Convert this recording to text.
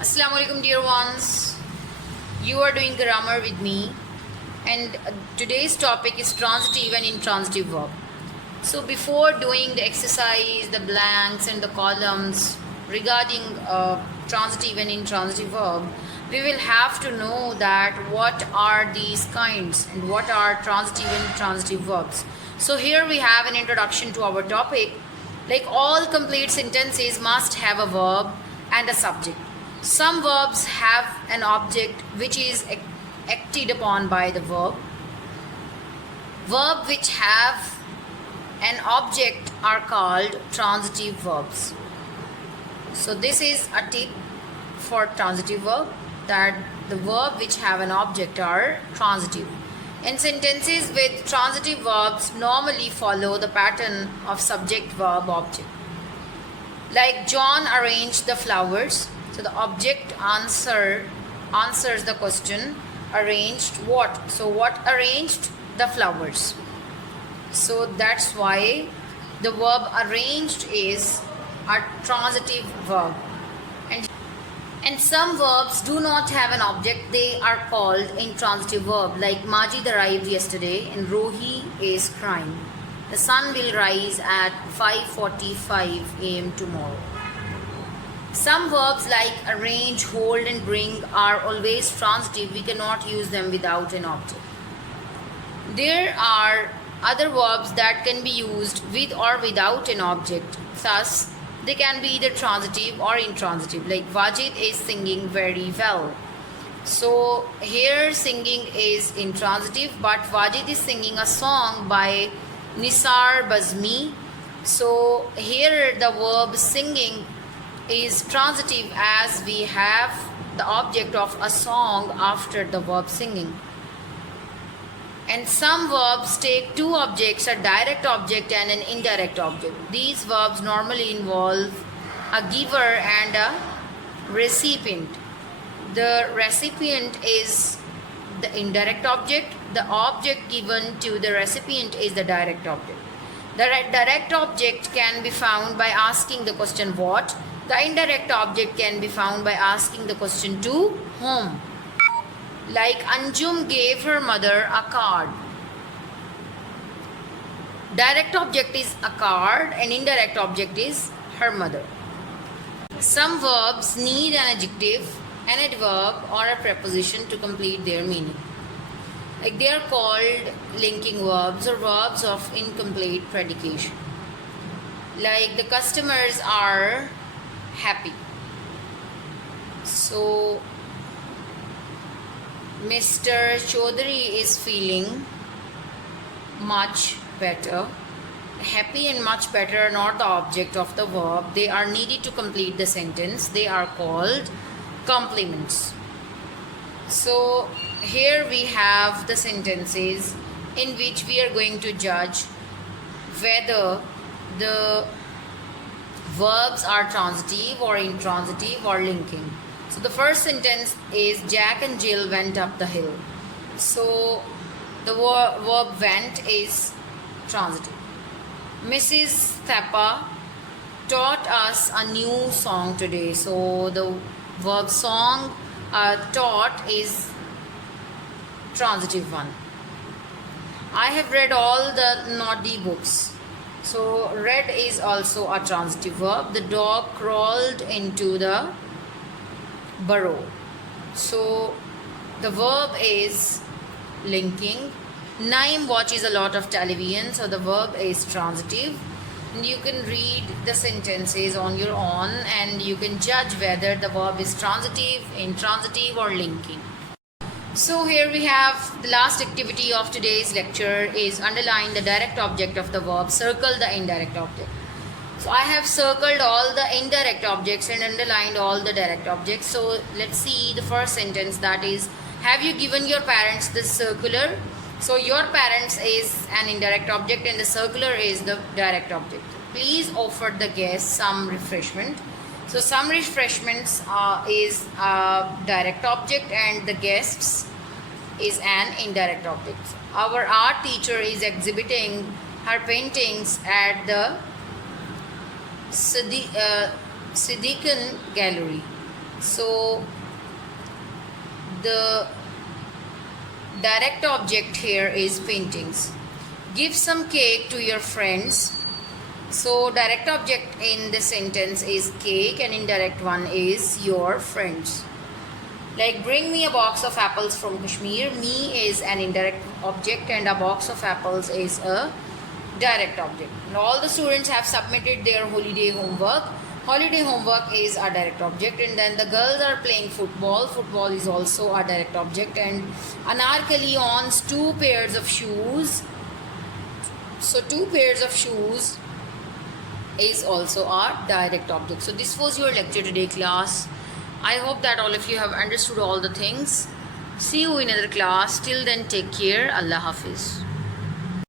Assalamu alaikum dear ones. You are doing grammar with me, and today's topic is transitive and intransitive verb. So before doing the exercise, the blanks and the columns regarding transitive and intransitive verb, we will have to know that what are these kinds and what are transitive and intransitive verbs. So here we have an introduction to our topic. Like all complete sentences must have a verb and a subject. Some verbs have an object which is acted upon by the verb. Verbs which have an object are called transitive verbs. So this is a tip for transitive verb, that the verb which have an object are transitive. And sentences with transitive verbs normally follow the pattern of subject verb object. Like John arranged the flowers. So the object answers the question, arranged what? So what arranged? The flowers. So that's why the verb arranged is a transitive verb. And some verbs do not have an object. They are called intransitive verb. Like Majid arrived yesterday and Rohi is crying. The sun will rise at 5:45 a.m. tomorrow. Some verbs like arrange, hold and bring are always transitive. We cannot use them without an object. There are other verbs that can be used with or without an object. Thus, they can be either transitive or intransitive. Like Wajid is singing very well. So here singing is intransitive, but Wajid is singing a song by Nisar Bazmi. So here the verb singing is transitive as we have the object of a song after the verb singing. And some verbs take two objects, a direct object and an indirect object. These verbs normally involve a giver and a recipient. The recipient is the indirect object. The object given to the recipient is the direct object. The direct object can be found by asking the question what. The indirect object can be found by asking the question to whom. Like Anjum gave her mother a card. Direct object is a card and indirect object is her mother. Some verbs need an adjective, an adverb or a preposition to complete their meaning. Like they are called linking verbs or verbs of incomplete predication. Like the customers are happy. So Mr. Chaudhary is feeling much better. Happy and much better are not the object of the verb. They are needed to complete the sentence. They are called complements. So here we have the sentences in which we are going to judge whether the verbs are transitive or intransitive or linking. So the first sentence is Jack and Jill went up the hill. So the verb went is transitive. Mrs. Thapa taught us a new song today. So the verb song taught is transitive one. I have read all the naughty books. So read is also a transitive verb. The dog crawled into the burrow. So the verb is linking. Naim watches a lot of television. So the verb is transitive. And you can read the sentences on your own and you can judge whether the verb is transitive, intransitive or linking. So here we have the last activity of today's lecture is underline the direct object of the verb, circle the indirect object. So I have circled all the indirect objects and underlined all the direct objects. So let's see the first sentence, that is, have you given your parents this circular? So your parents is an indirect object and the circular is the direct object. Please offer the guests some refreshment. So some refreshments is a direct object and the guests is an indirect object. Our art teacher is exhibiting her paintings at the Siddiqan Gallery. So the direct object here is paintings. Give some cake to your friends. So direct object in this sentence is cake and indirect one is your friends. Like bring me a box of apples from Kashmir. Me is an indirect object and a box of apples is a direct object. And all the students have submitted their holiday homework. Holiday homework is a direct object, and then the girls are playing football. Football is also a direct object, and Anarkali owns 2 pairs of shoes. So 2 pairs of shoes is also a direct object. So this was your lecture today, class. I hope that all of you have understood all the things. See you in another class. Till then, take care. Allah Hafiz.